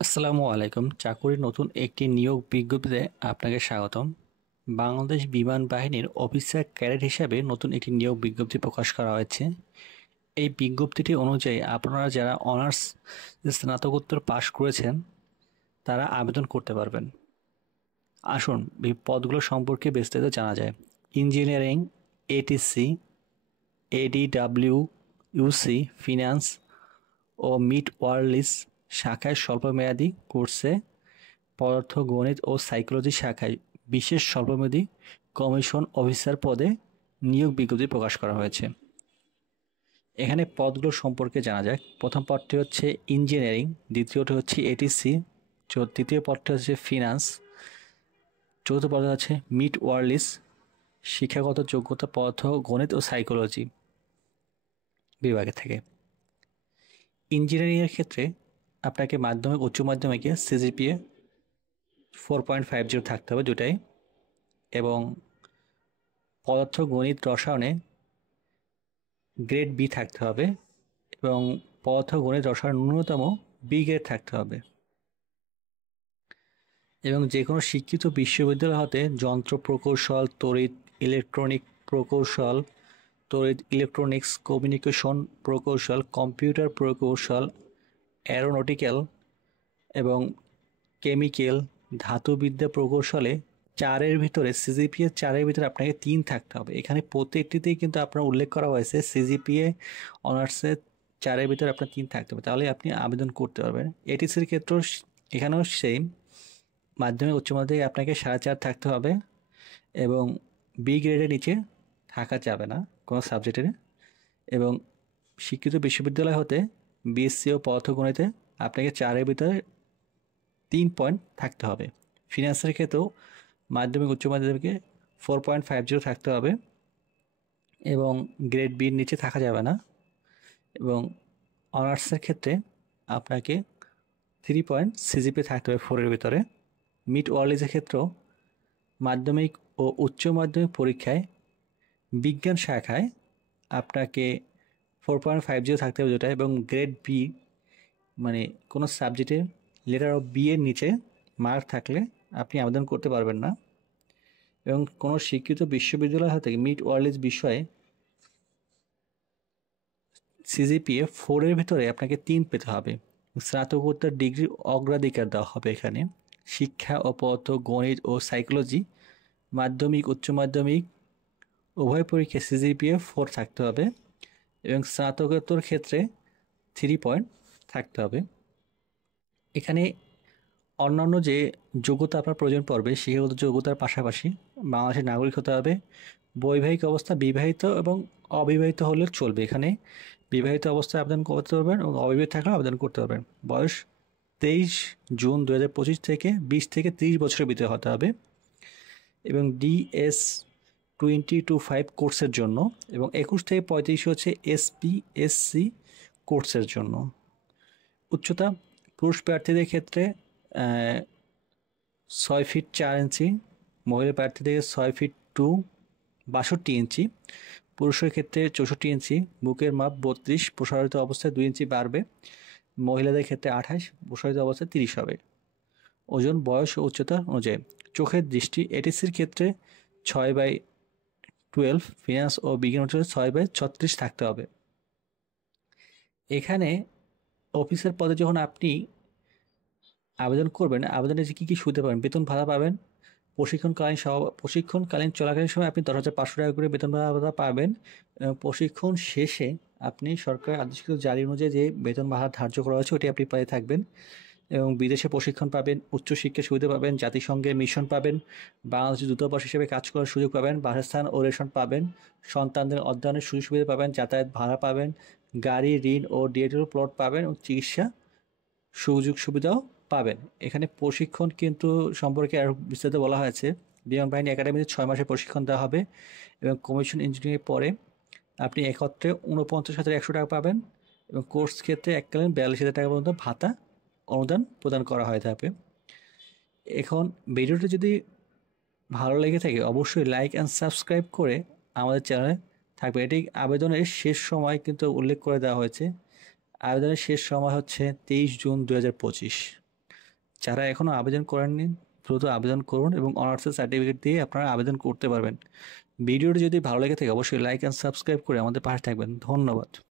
আসসালামু আলাইকুম। চাকুরির নতুন একটি নিয়োগ বিজ্ঞপ্তিতে আপনাকে স্বাগতম। বাংলাদেশ বিমান বাহিনীর অফিসার ক্যাডেট হিসাবে নতুন একটি নিয়োগ বিজ্ঞপ্তি প্রকাশ করা হয়েছে। এই বিজ্ঞপ্তিটি অনুযায়ী আপনারা যারা অনার্স স্নাতকোত্তর পাশ করেছেন তারা আবেদন করতে পারবেন। আসুন এই পদগুলো সম্পর্কে বিস্তারিত জানা যায়। ইঞ্জিনিয়ারিং, এটিসি, এডিডব্লিউইউসি, ফিন্যান্স ও মিড ওয়ার্ল্ডস শাখায় স্বল্পমেয়াদী কোর্সে, পদার্থ গণিত ও সাইকোলজি শাখায় বিশেষ স্বল্পমেয়াদী কমিশন অফিসার পদে নিয়োগ বিজ্ঞপ্তি প্রকাশ করা হয়েছে। এখানে পদগুলো সম্পর্কে জানা যাক। প্রথম পদটি হচ্ছে ইঞ্জিনিয়ারিং, দ্বিতীয়টি হচ্ছে এটিসি, তৃতীয় পদটি হচ্ছে ফিনান্স, চতুর্থ পদ হচ্ছে মিড ওয়ার্ল্ডস শিক্ষাগত যোগ্যতা পদার্থ গণিত ও সাইকোলজি বিভাগে থেকে। ইঞ্জিনিয়ারিংয়ের ক্ষেত্রে আপনাকে মাধ্যমিক উচ্চ মাধ্যমিকে সিজিপিএ 4.50 থাকতে হবে দুটাই, এবং পদার্থ গণিত রসায়নে গ্রেড বি থাকতে হবে, এবং পদার্থ গণিত রসায়ন ন্যূনতম বি গ্রেড থাকতে হবে, এবং যে কোনো শিক্ষিত বিশ্ববিদ্যালয় হতে যন্ত্র প্রকৌশল, তড়িৎ ইলেকট্রনিক প্রকৌশল, তড়িৎ ইলেকট্রনিক্স কমিউনিকেশন প্রকৌশল, কম্পিউটার প্রকৌশল, অ্যারোনটিক্যাল এবং কেমিক্যাল ধাতুবিদ্যা প্রকৌশলে সিজিপিএ 4-এর ভিতরে আপনাকে 3 থাকতে হবে। এখানে প্রত্যেকটিতেই কিন্তু আপনার উল্লেখ করা হয়েছে সিজিপিএ অনার্সে 4-এর ভিতরে আপনার 3 থাকতে হবে, তাহলে আপনি আবেদন করতে পারবেন। এটিসির ক্ষেত্রেও এখানেও সেম, মাধ্যমিক উচ্চ মাধ্যমিক আপনাকে 4.5 থাকতে হবে, এবং বি গ্রেডের নিচে থাকা যাবে না কোনো সাবজেক্টে, এবং শিক্ষিত বিশ্ববিদ্যালয় হতে বিএসসি ও পদার্থগণিতে আপনাকে 4-এর ভিতরে 3 পয়েন্ট থাকতে হবে। ফিনান্সের ক্ষেত্রেও মাধ্যমিক উচ্চ মাধ্যমিকে 4.50 থাকতে হবে, এবং গ্রেড বির নিচে থাকা যাবে না, এবং অনার্সের ক্ষেত্রে আপনাকে 3 পয়েন্ট সিজিপি থাকতে হবে 4-এর ভিতরে। মিড ওয়ার্ল্ডসের ক্ষেত্রেও মাধ্যমিক ও উচ্চ মাধ্যমিক পরীক্ষায় বিজ্ঞান শাখায় আপনাকে 4.50 থাকতে হবে যেটা, এবং গ্রেড বি মানে কোনো সাবজেক্টে লেটার অফ বি এর নিচে মার্ক থাকলে আপনি আবেদন করতে পারবেন না, এবং কোনো শিক্ষিত বিশ্ববিদ্যালয় হতে মিড ওয়ার্ল্ডস বিষয়ে সিজিপিএ 4-এর ভিতরে আপনাকে 3 পেতে হবে। স্নাতকোত্তর ডিগ্রি অগ্রাধিকার দেওয়া হবে এখানে। শিক্ষা ও পদার্থ গণিত ও সাইকোলজি মাধ্যমিক উচ্চ মাধ্যমিক উভয় পরীক্ষায় সিজিপিএ 4 থাকতে হবে, এবং স্নাতকোত্তর ক্ষেত্রে 3 পয়েন্ট থাকতে হবে। এখানে অন্যান্য যে যোগ্যতা আপনার প্রয়োজন পড়বে শিক্ষাগত যোগ্যতার পাশাপাশি বাংলাদেশের নাগরিক হতে হবে, বৈবাহিক অবস্থা বিবাহিত এবং অবিবাহিত হলে চলবে। এখানে বিবাহিত অবস্থায় আবেদন করতে পারবেন, এবং অবিবাহিত থাকলেও আবেদন করতে পারবেন। বয়স 23 জুন 2025 থেকে 20 থেকে 30 বছরের ভিতরে হতে হবে, এবং ডিএস 2025 কোর্সের জন্য, এবং 21 থেকে 35 হচ্ছে এসপিএসসি কোর্সের জন্য। উচ্চতা পুরুষ প্রার্থীদের ক্ষেত্রে 6 ফিট 4 ইঞ্চি, মহিলা প্রার্থীদের 6 ফিট 62 ইঞ্চি, পুরুষের ক্ষেত্রে 64 ইঞ্চি, বুকের মাপ 32, প্রসারিত অবস্থায় 2 ইঞ্চি বাড়বে, মহিলাদের ক্ষেত্রে 28, প্রসারিত অবস্থায় 30 হবে। ওজন, বয়স ও উচ্চতা অনুযায়ী। চোখের দৃষ্টি এটিসির ক্ষেত্রে 6/12, ফিনান্স ও বিজ্ঞান অনুসারে 6/36 থাকতে হবে। এখানে অফিসার পদে যখন আপনি আবেদন করবেন, আবেদনে যে কী কী সুবিধা পাবেন: বেতন ভাতা পাবেন, প্রশিক্ষণকালীন চলাকালীন সময় আপনি 10,500 টাকা করে বেতন ভাতা পাবেন। প্রশিক্ষণ শেষে আপনি সরকারের আদেশকৃত জারি অনুযায়ী যে বেতন ভাতা ধার্য করা হয়েছে ওটি আপনি পেয়ে থাকবেন, এবং বিদেশে প্রশিক্ষণ পাবেন, উচ্চশিক্ষার সুবিধা পাবেন, জাতিসংঘের মিশন পাবেন, বাংলাদেশের দূতাবাস হিসেবে কাজ করার সুযোগ পাবেন, বাসস্থান ও রেশন পাবেন, সন্তানদের অধ্যয়নের সুযোগ সুবিধা পাবেন, যাতায়াত ভাড়া পাবেন, গাড়ি, ঋণ ও ডিএডেল প্লট পাবেন, ও চিকিৎসা সুযোগ সুবিধাও পাবেন। এখানে প্রশিক্ষণ কিন্তু সম্পর্কে আরও বিস্তারিত বলা হয়েছে। বিমান বাহিনী একাডেমিতে 6 মাসের প্রশিক্ষণ দেওয়া হবে, এবং কমিশন ইঞ্জিনিয়ারিং পরে আপনি একত্রে 49,100 টাকা পাবেন, এবং কোর্স ক্ষেত্রে এককালীন 42,000 টাকা পর্যন্ত ভাতা অনুদান প্রদান করা হয়ে থাকে। এখন ভিডিওটি যদি ভালো লেগে থাকে অবশ্যই লাইক অ্যান্ড সাবস্ক্রাইব করে আমাদের চ্যানেলে থাকবে। এটি আবেদনের শেষ সময় কিন্তু উল্লেখ করে দেওয়া হয়েছে। আবেদনের শেষ সময় হচ্ছে 23 জুন 2025। যারা এখনও আবেদন করেননি দ্রুত আবেদন করুন এবং অনার্সের সার্টিফিকেট দিয়ে আপনারা আবেদন করতে পারবেন। ভিডিওটি যদি ভালো লেগে থাকে অবশ্যই লাইক অ্যান্ড সাবস্ক্রাইব করে আমাদের পাশে থাকবেন। ধন্যবাদ।